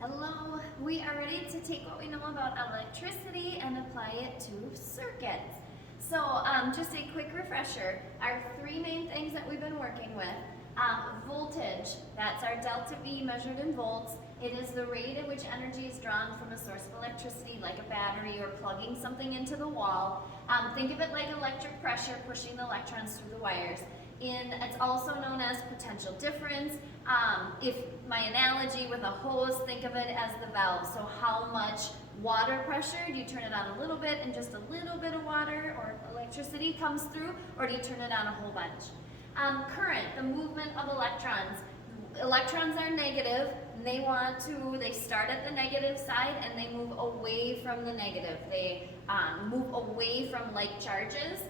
Hello, we are ready to take what we know about electricity and apply it to circuits. So just a quick refresher, our three main things that we've been working with. Voltage, that's our delta V measured in volts. It is the rate at which energy is drawn from a source of electricity like a battery or plugging something into the wall. Think of it like electric pressure pushing the electrons through the wires. It's also known as potential difference. If my analogy with a hose, think of it as the valve. So how much water pressure, do you turn it on a little bit and just a little bit of water or electricity comes through, or do you turn it on a whole bunch? Current, the movement of electrons. Electrons are negative, and they start at the negative side and they move away from the negative. They move away from like charges.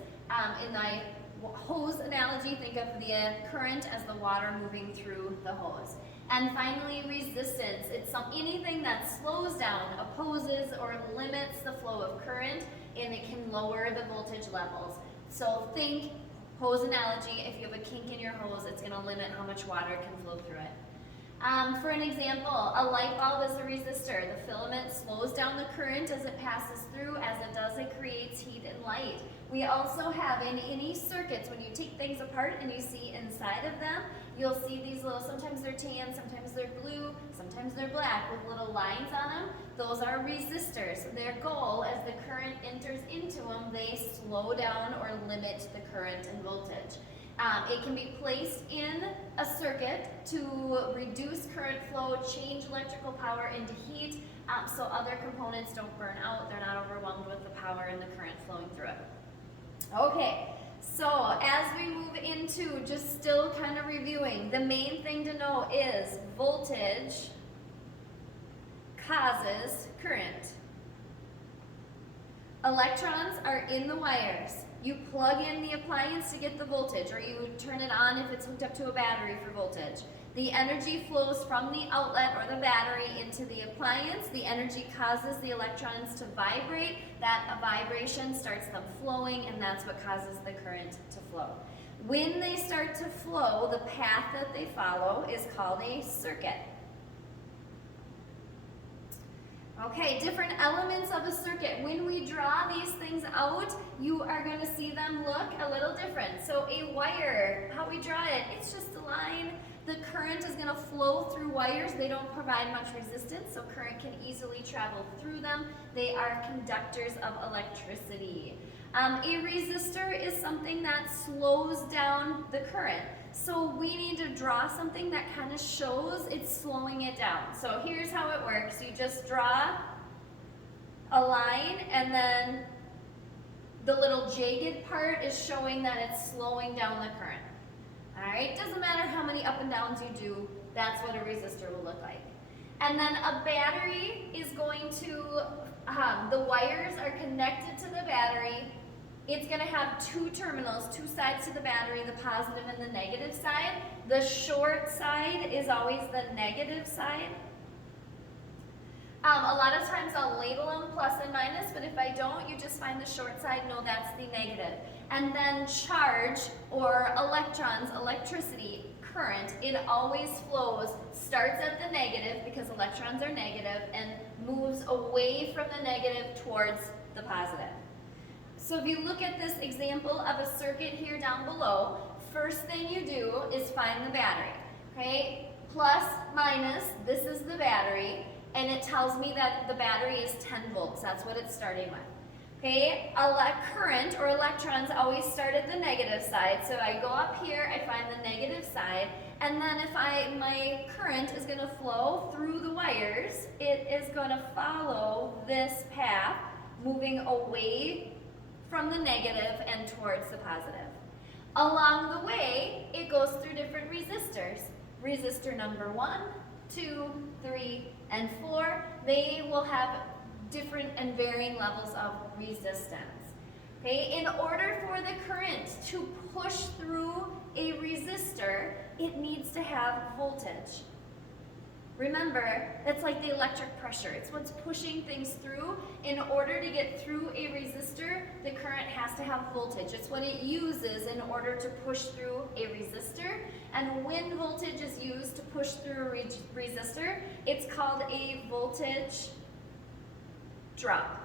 In the hose analogy, think of the current as the water moving through the hose. And finally, resistance. It's anything that slows down, opposes, or limits the flow of current, and it can lower the voltage levels. So think hose analogy, if you have a kink in your hose, it's going to limit how much water can flow through it. For an example, a light bulb is a resistor. The filament slows down the current as it passes through. As it does, it creates heat and light. We also have in any circuits, when you take things apart and you see inside of them, you'll see these little, sometimes they're tan, sometimes they're blue, sometimes they're black with little lines on them. Those are resistors. Their goal, as the current enters into them, they slow down or limit the current and voltage. It can be placed in a circuit to reduce current flow, change electrical power into heat, so other components don't burn out, they're not overwhelmed with the power and the current flowing through it. Okay, so as we move into just still kind of reviewing, the main thing to know is voltage causes current. Electrons are in the wires. You plug in the appliance to get the voltage, or you turn it on if it's hooked up to a battery for voltage. The energy flows from the outlet or the battery into the appliance. The energy causes the electrons to vibrate. That vibration starts them flowing, and that's what causes the current to flow. When they start to flow, the path that they follow is called a circuit. Okay, different elements of a circuit. When we draw these things out, you are going to see them look a little different. So a wire, how we draw it, it's just a line. The current is going to flow through wires. They don't provide much resistance, so current can easily travel through them. They are conductors of electricity. A resistor is something that slows down the current. So we need to draw something that kind of shows it's slowing it down. So here's how it works. You just draw a line, and then the little jagged part is showing that it's slowing down the current. All right, doesn't matter how many up and downs you do, that's what a resistor will look like. And then a battery is going to, the wires are connected to the battery. It's going to have two terminals, two sides to the battery, the positive and the negative side. The short side is always the negative side. A lot of times I'll label them plus and minus, but if I don't, you just find the short side, no, that's the negative. And then charge, or electrons, electricity, current, it always flows, starts at the negative because electrons are negative, and moves away from the negative towards the positive. So if you look at this example of a circuit here down below, first thing you do is find the battery. Okay, plus, minus, this is the battery, and it tells me that the battery is 10 volts. That's what it's starting with. Okay, current or electrons always start at the negative side. So I go up here, I find the negative side, and then if my current is going to flow through the wires, it is going to follow this path, moving away from the negative and towards the positive. Along the way, it goes through different resistors. Resistor number 1, 2, 3, and 4, they will have different and varying levels of resistance. Okay, in order for the current to push through a resistor, it needs to have voltage. Remember, it's like the electric pressure. It's what's pushing things through. In order to get through a resistor, the current has to have voltage. It's what it uses in order to push through a resistor. And when voltage is used to push through a resistor, it's called a voltage drop.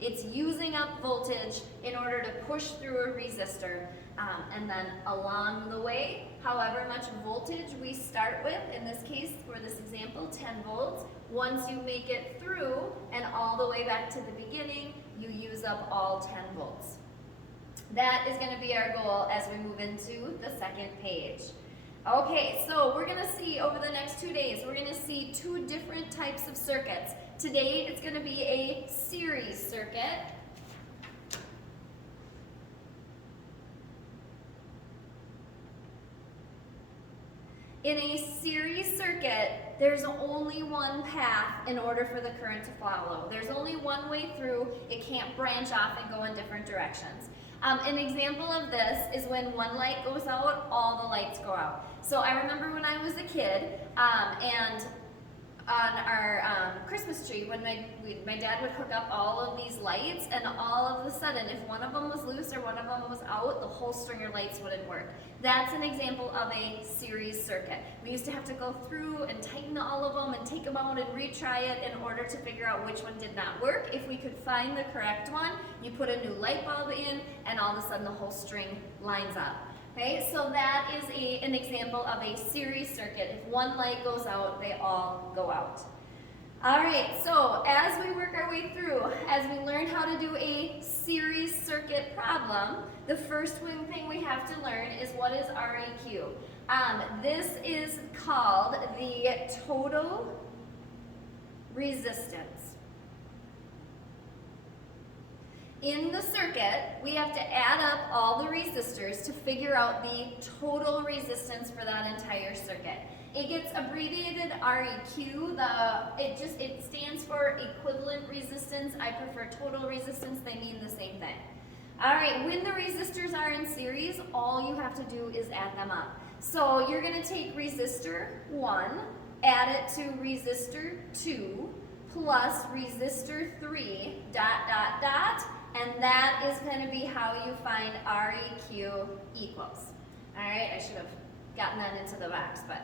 It's using up voltage in order to push through a resistor. And then along the way, however much voltage we start with, in this case, for this example, 10 volts, once you make it through and all the way back to the beginning, you use up all 10 volts. That is going to be our goal as we move into the second page. Okay, so we're going to see over the next 2 days, we're going to see 2 different types of circuits. Today, it's going to be a series circuit. In a series circuit, there's only one path in order for the current to follow. There's only one way through. It can't branch off and go in different directions. An example of this is when one light goes out, all the lights go out. So I remember when I was a kid, and on our Christmas tree, when my dad would hook up all of these lights, and all of a sudden, if one of them was loose or one of them was out, the whole string of lights wouldn't work. That's an example of a series circuit. We used to have to go through and tighten all of them and take them out and retry it in order to figure out which one did not work. If we could find the correct one, you put a new light bulb in, and all of a sudden the whole string lines up. Okay, so that is an example of a series circuit. If one light goes out, they all go out. All right, so as we work our way through, as we learn how to do a series circuit problem, the first thing we have to learn is what is REQ. This is called the total resistance. In the circuit, we have to add up all the resistors to figure out the total resistance for that entire circuit. It gets abbreviated REQ. It stands for equivalent resistance. I prefer total resistance. They mean the same thing. All right, when the resistors are in series, all you have to do is add them up. So you're going to take resistor 1, add it to resistor 2, plus resistor 3, ... And that is going to be how you find REQ equals. All right, I should have gotten that into the box, but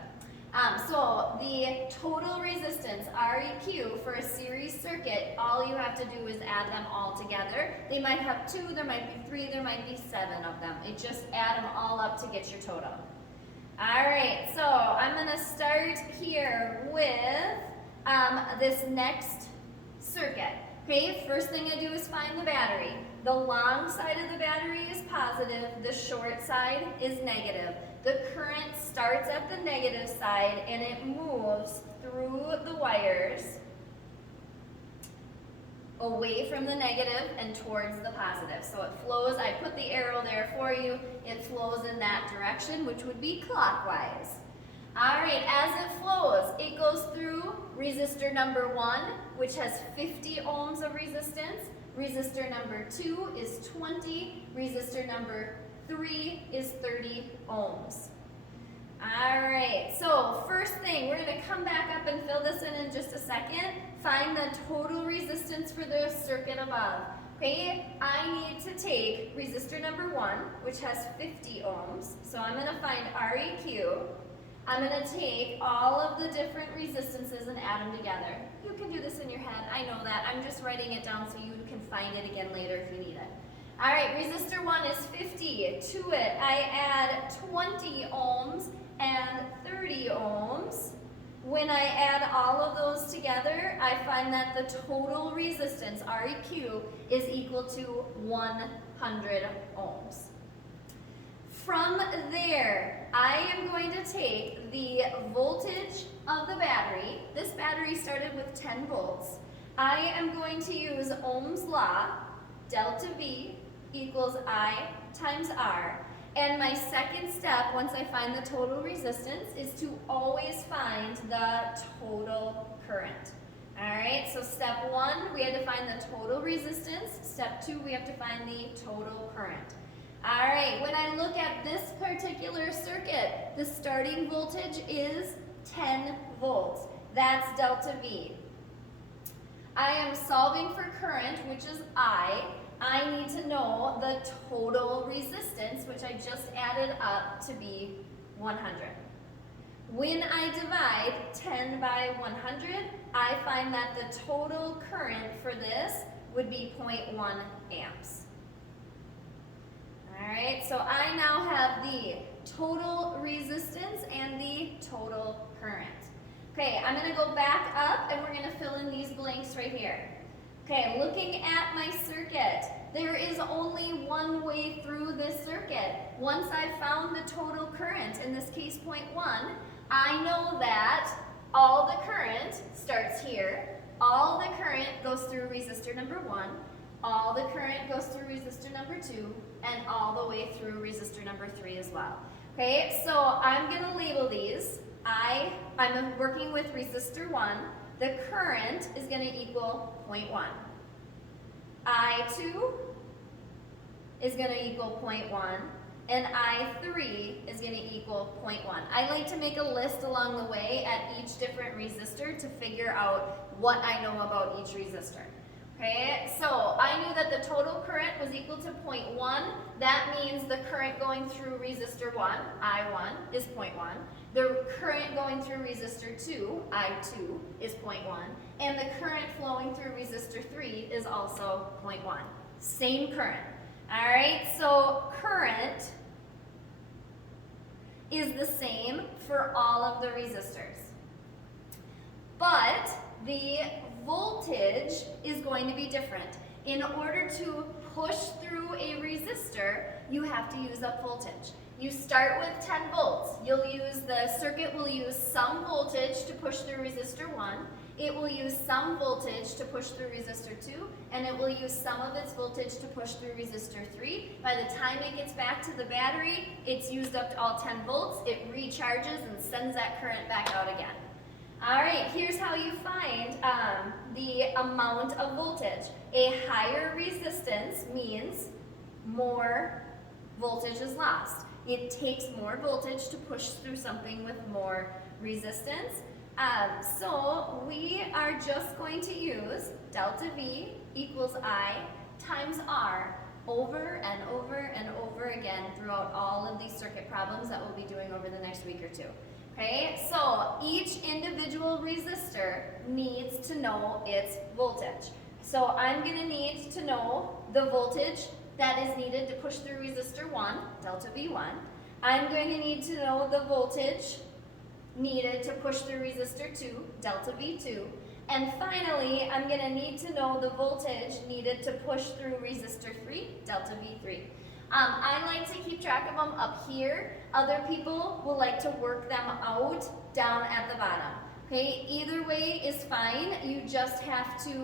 so the total resistance, REQ, for a series circuit, all you have to do is add them all together. They might have 2, there might be 3, there might be 7 of them. It just add them all up to get your total. All right, so I'm going to start here with this next circuit. Okay, first thing I do is find the battery. The long side of the battery is positive, the short side is negative. The current starts at the negative side and it moves through the wires away from the negative and towards the positive. So it flows, I put the arrow there for you, it flows in that direction, which would be clockwise. All right, as it flows, it goes through resistor number 1, which has 50 ohms of resistance. Resistor number 2 is 20. Resistor number 3 is 30 ohms. All right, so first thing, we're going to come back up and fill this in just a second. Find the total resistance for the circuit above. Okay, I need to take resistor number 1, which has 50 ohms. So I'm going to find REQ. I'm going to take all of the different resistances and add them together. You can do this in your head, I know that. I'm just writing it down so you can find it again later if you need it. All right, resistor 1 is 50. To it, I add 20 ohms and 30 ohms. When I add all of those together, I find that the total resistance, REQ, is equal to 100 ohms. From there, I am going to take the voltage of the battery. This battery started with 10 volts. I am going to use Ohm's law, delta V equals I times R. And my second step, once I find the total resistance, is to always find the total current. All right, so step 1, we had to find the total resistance. Step 2, we have to find the total current. All right, when I look at this particular circuit, the starting voltage is 10 volts. That's delta V. I am solving for current, which is I. I need to know the total resistance, which I just added up to be 100. When I divide 10 by 100, I find that the total current for this would be 0.1 amps. All right, so I now have the total resistance and the total current. Okay, I'm going to go back up and we're going to fill in these blanks right here. Okay, looking at my circuit, there is only one way through this circuit. Once I've found the total current, in this case 0.1, I know that all the current starts here, all the current goes through resistor number 1, all the current goes through resistor number 2, and all the way through resistor number 3 as well. Okay, so I'm going to label these. I'm working with resistor 1. The current is going to equal 0.1. I2 is going to equal 0.1. And I3 is going to equal 0.1. I like to make a list along the way at each different resistor to figure out what I know about each resistor. Okay, so I knew that the total current was equal to 0.1. That means the current going through resistor 1, I1, is 0.1. The current going through resistor 2, I2, is 0.1. And the current flowing through resistor 3 is also 0.1. Same current. All right, so current is the same for all of the resistors. But the voltage is going to be different. In order to push through a resistor, you have to use up voltage. You start with 10 volts. The circuit will use some voltage to push through resistor 1. It will use some voltage to push through resistor 2, and it will use some of its voltage to push through resistor 3. By the time it gets back to the battery, it's used up to all 10 volts. It recharges and sends that current back out again. All right, here's how you find the amount of voltage. A higher resistance means more voltage is lost. It takes more voltage to push through something with more resistance. So we are just going to use delta V equals I times R over and over and over again throughout all of these circuit problems that we'll be doing over the next week or two. Okay, so each individual resistor needs to know its voltage. So I'm going to need to know the voltage that is needed to push through resistor 1, delta V1. I'm going to need to know the voltage needed to push through resistor 2, delta V2. And finally, I'm going to need to know the voltage needed to push through resistor 3, delta V3. I like to keep track of them up here. Other people will like to work them out down at the bottom. Okay, either way is fine. You just have to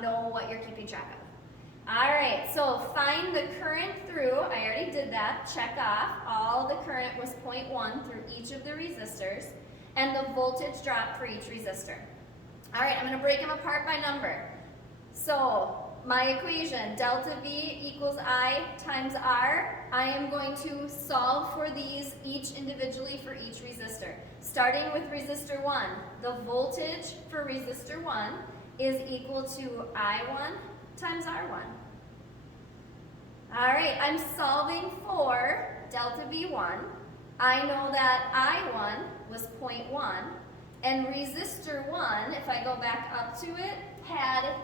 know what you're keeping track of. All right, so find the current through. I already did that. Check off. All the current was 0.1 through each of the resistors, and the voltage drop for each resistor. All right, I'm going to break them apart by number. So my equation, delta V equals I times R. I am going to solve for these each individually for each resistor. Starting with resistor 1, the voltage for resistor 1 is equal to I1 times R1. All right, I'm solving for delta V1. I know that I1 was 0.1, and resistor 1, if I go back up to it, had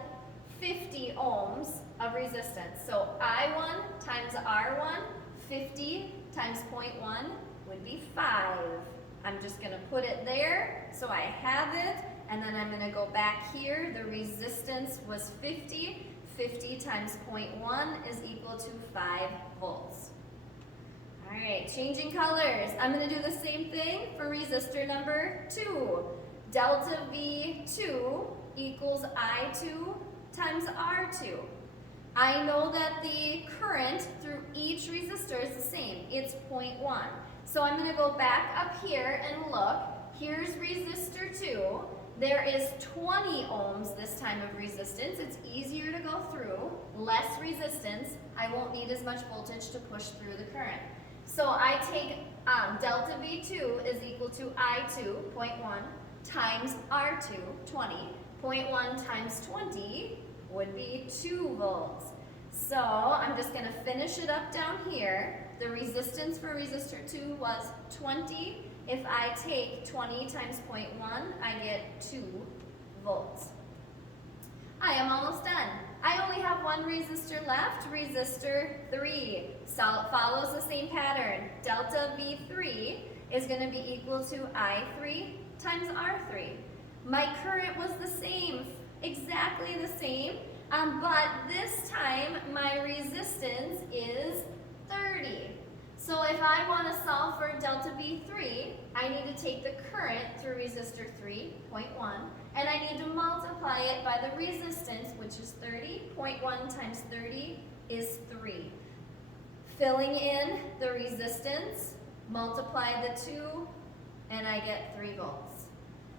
50 ohms of resistance. So I1 times R1, 50 times 0.1 would be 5. I'm just going to put it there so I have it, and then I'm going to go back here. The resistance was 50. 50 times 0.1 is equal to 5 volts. All right, changing colors. I'm going to do the same thing for resistor number 2. Delta V2 equals I2 times R2. I know that the current through each resistor is the same. It's 0.1. So I'm going to go back up here and look. Here's resistor 2. There is 20 ohms this time of resistance. It's easier to go through, less resistance. I won't need as much voltage to push through the current. So I take delta V2 is equal to I2, 0.1, times R2, 20. 0.1 times 20 would be 2 volts. So I'm just going to finish it up down here. The resistance for resistor 2 was 20. If I take 20 times 0.1, I get 2 volts. I am almost done. I only have one resistor left, resistor 3. So it follows the same pattern. Delta V3 is going to be equal to I3 times R3. My current was the same, exactly the same, but this time my resistance is 30. So if I want to solve for delta V3, I need to take the current through resistor 3, 0.1, and I need to multiply it by the resistance, which is 30. 0.1 times 30 is 3. Filling in the resistance, multiply the 2, and I get 3 volts.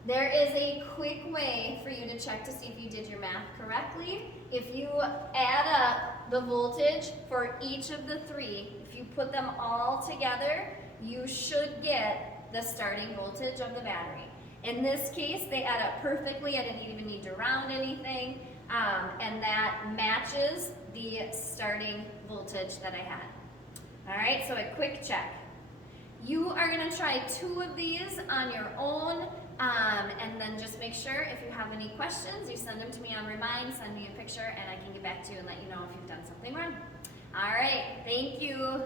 There is a quick way for you to check to see if you did your math correctly. If you add up the voltage for each of the 3, if you put them all together, you should get the starting voltage of the battery. In this case, they add up perfectly. I didn't even need to round anything, and that matches the starting voltage that I had. All right, so a quick check. You are going to try 2 of these on your own, and then just make sure if you have any questions, you send them to me on Remind, send me a picture, and I can get back to you and let you know if you've done something wrong. All right, thank you.